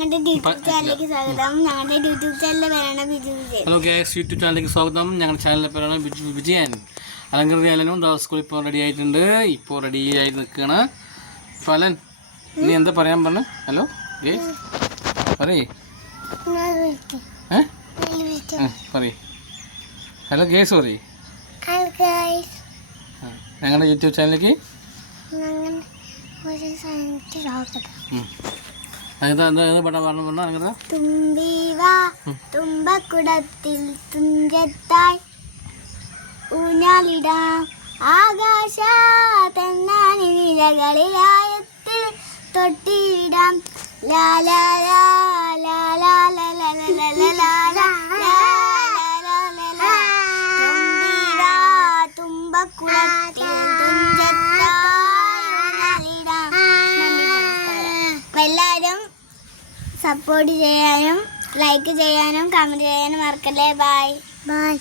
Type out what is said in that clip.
ഞങ്ങളുടെ യൂട്യൂബ് ചാനലിലേക്ക് സ്വാഗതം. ഞങ്ങളുടെ യൂട്യൂബ് ചാനലിന്റെ പേരാണ് Biju Vijayan. Hello guys, YouTube ചാനലിലേക്ക് സ്വാഗതം. ഞങ്ങളുടെ ചാനലിന്റെ പേരാണ് ബിജു വിജയൻ. അലങ്കൃതിയാലും സ്കൂളിൽ ഇപ്പോൾ റെഡി ആയിട്ടുണ്ട്. ഇപ്പോൾ റെഡി ആയി നിൽക്കുകയാണ്. ഫലൻ, നീ എന്താ പറയാൻ പറഞ്ഞു? ഹലോ ഗൈസ് പറയേ. പറയേ ഹലോ ഗൈസ് പറയേ. ഞങ്ങളുടെ യൂട്യൂബ് ചാനലിലേക്ക് തുമ്പിവാ തുമ്പക്കുടത്തിൽ തുഞ്ചത്തായി ഊഞ്ഞാലിടാം ആകാശ തന്നാനി നിലകളിലായത്തിൽ തൊട്ടിയിടാം ലാ ലാ ലാ ലാ ലാ ലാ ലാ ലാ ലാ ലാ ലാ ലാ ലാ. തുമ്പിവാ തുമ്പക്കുടത്തിൽ തുഞ്ചത്തായി ഊഞ്ഞാലിടാം. എല്ലാവരും സപ്പോർട്ട് ചെയ്യാനും ലൈക്ക് ചെയ്യാനും കമൻറ്റ് ചെയ്യാനും മറക്കല്ലേ. Bye bye.